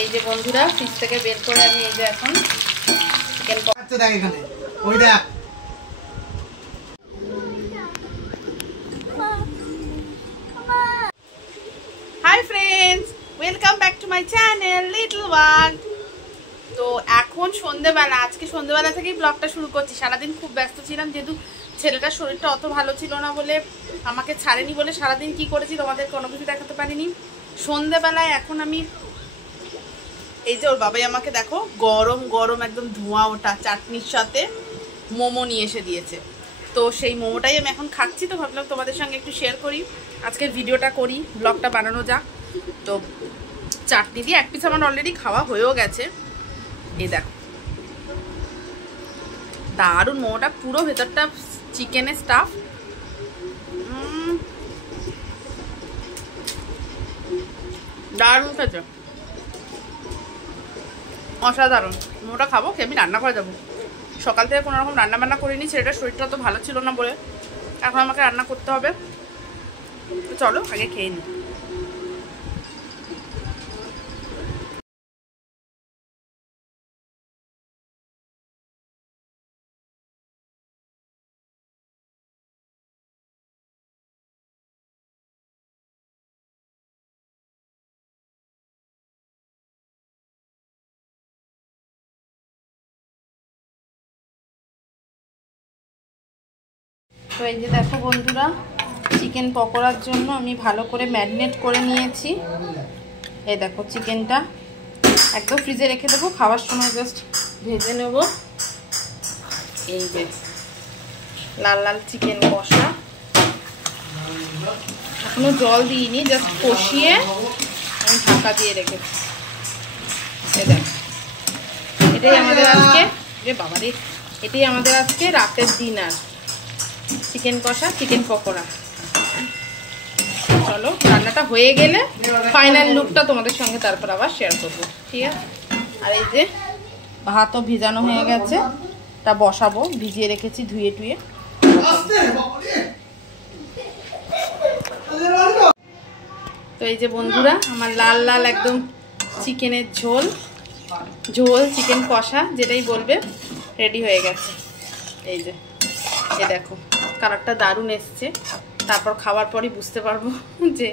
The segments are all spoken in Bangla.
এই যে বন্ধুরা ফ্রিজ থেকে বের করে আমি এই যে এখন চিকেন পকোড়া দেখ এখানে ওই দেখ। Hi friends, welcome back to my channel little world. তো এখন সন্ধ্যেবেলা, আজকে সন্ধ্যেবেলা থেকেই ব্লগটা শুরু করছি। সারাদিন খুব ব্যস্ত ছিলাম, যেহেতু ছেলেটার শরীরটা অত ভালো ছিল না বলে, আমাকে ছাড়েনি বলে সারাদিন কি করেছি তোমাদের কোনো কিছু দেখাতে পারিনি। সন্ধ্যেবেলায় এখন আমি এই যে ওর বাবাই আমাকে দেখো গরম গরম একদম ধোঁয়া ওঠা চাটনির সাথে মোমো নিয়ে এসে দিয়েছে। তো সেই মোমোটাই আমি এখন খাচ্ছি। তো ভাবলাম তোমাদের সঙ্গে একটু শেয়ার করি, আজকের ভিডিওটা করি, ব্লগটা বানানো যাক। তো চাটনি দিয়ে এক পিস আমার অলরেডি খাওয়া হয়েও গেছে। এই দেখো দারুণ মোমোটা, পুরো ভেতরটা চিকেনের স্টাফ। দারুণ খেতে, অসাধারণ। মোমোটা খাবো, খেয়ে আমি রান্না করে যাবো। সকাল থেকে কোনো রকম রান্না বান্না করিনি, ছেলেটার শরীরটা তো ভালো ছিল না বলে এখন আমাকে রান্না করতে হবে। তো চলো আগে খেয়ে নিই। তো এই যে দেখো বন্ধুরা, চিকেন পকোড়ার জন্য আমি ভালো করে ম্যারিনেট করে নিয়েছি। এই দেখো চিকেনটা একদম ফ্রিজে রেখে দেবো, খাওয়ার সময় জাস্ট ভেজে নেব। এই যে লাল লাল চিকেন কষা, এখনো জল দিইনি, জাস্ট কষিয়ে আমি ঢাকা দিয়ে রেখেছি। এই দেখো এটাই আমাদের আজকে, বাবারে এটাই আমাদের আজকে রাতের ডিনার, চিকেন কষা চিকেন পকোড়া। চলো রান্নাটা হয়ে গেলে ফাইনাল লুকটা তোমাদের সঙ্গে তারপর আবার শেয়ার করবো, ঠিক আছে? আর এই যে ভাতও ভিজানো হয়ে গেছে, তা বসাবো, ভিজিয়ে রেখেছি ধুয়ে টুয়ে। তো এই যে বন্ধুরা আমার লাল লাল একদম চিকেনের ঝোল চিকেন কষা যেটাই বলবে রেডি হয়ে গেছে। এই যে এ দেখো কালারটা দারুণ এসছে, তারপর খাওয়ার পরই বুঝতে পারবো যে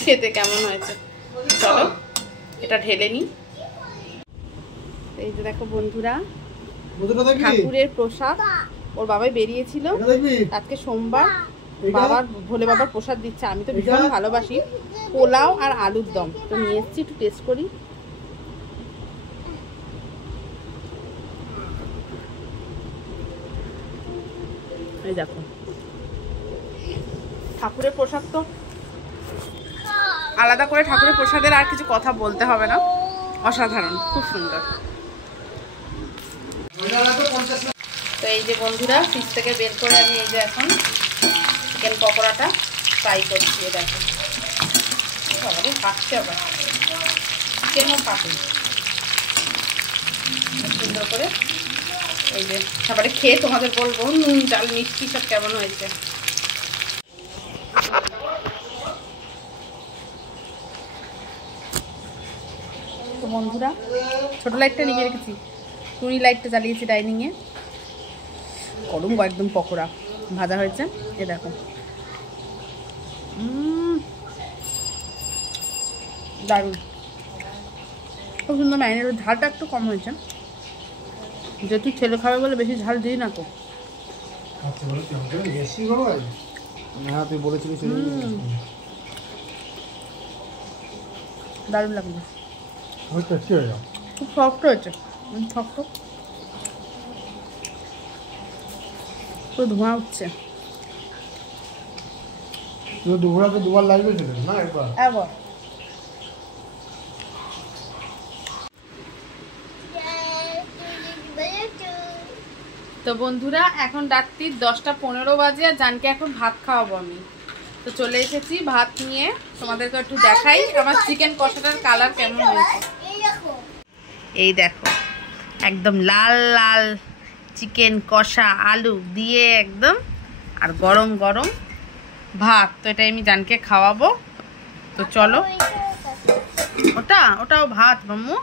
খেতে কেমন হয়েছে। চলো এটা ঢেলে নিই। এই যে দেখো বন্ধুরা ঠাকুরের প্রসাদ, ওর বাবাই বেরিয়েছিল, আজকে সোমবার, বাবার ভোলে বাবার প্রসাদ দিচ্ছে। আমি তো ভীষণ ভালোবাসি পোলাও আর আলুর দম, তো নিয়ে এসেছি, একটু টেস্ট করি। এই দেখো ঠাকুরের প্রসাদ তো আলাদা করে, ঠাকুরের প্রসাদের আর কিছু কথা বলতে হবে না, অসাধারণ, খুব সুন্দর। তো এই যে বন্ধুরা ফ্রিজ থেকে বের করে আমি এই যে এখন চিকেন পকোড়াটা ফ্রাই করছি। দেখো বাবারে পাকছে, আবার চিকেনও পাকে সুন্দর করে। এই যে সবারে খেয়ে তোমাদের বলবো নুন চাল মিষ্টি সব কেমন হয়েছে। তো বন্ধুরা ছোট লাইটটা নিয়ে রেখেছি, টুনি লাইটটা জ্বালিয়েছি ডাইনিংয়ে। গরম একদম পকোড়া ভাজা হয়েছে, এ দেখো দারুণ, খুব সুন্দর ম্যারিনেট। ঝালটা একটু কম হয়েছে, যেহেতু ছেলে খাবে বলে বেশি ঝাল দিই না। তো দারুণ লাগবে, খুব সফট হয়েছে, শক্ত পুরো ধোঁয়া উঠছে। দুবার লাগবে না, একবার। তো বন্ধুরা এখন রাত্রি 10:15 বাজে, আর জানকে এখন ভাত খাওয়াবো আমি। তো চলে এসেছি ভাত নিয়ে, তোমাদেরকে একটু দেখাই আমার চিকেন কষাটার কালার কেমন হয়েছে। এই দেখো একদম লাল লাল চিকেন কষা আলু দিয়ে একদম, আর গরম গরম ভাত। তো এটাই আমি জানকে খাওয়াবো। তো চলো ওটাও ভাত মাম্মু,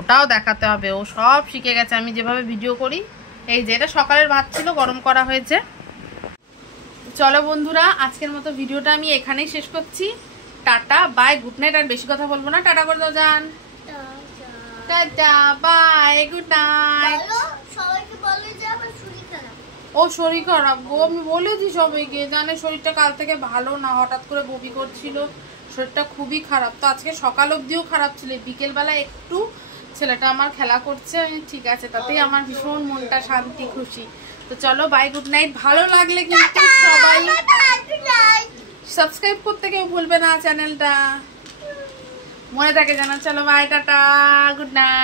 ওটাও দেখাতে হবে। ও সব শিখে গেছে আমি যেভাবে ভিডিও করি। এই যে এটা সকালের ভাত ছিল, গরম করা হয়েছে। চলো বন্ধুরা, আজকের মতো ভিডিওটা আমি এখানেই শেষ করছি। Tata bye, good night. আর বেশি কথা বলবো না, টাটা করে দাও জান। Tata bye, good night. ও শরীর খারাপ গো, আমি বলেছি সবাইকে, জানে শরীরটা কাল থেকে ভালো না, হঠাৎ করে বমি করছিল, শরীরটা খুবই খারাপ। তো আজকে সকাল অবধিও খারাপ ছিল, বিকেলবেলা একটু ছেলেটা আমার খেলা করছে, ঠিক আছে, তাতেই আমার ভীষণ মনটা শান্তি খুশি। তো চলো বাই, গুড নাইট। ভালো লাগলে কিন্তু সবাই সাবস্ক্রাইব করতে কেউ ভুলবে না চ্যানেলটা, মনে থাকে জানা। চলো বাই, টাটা, গুড নাইট।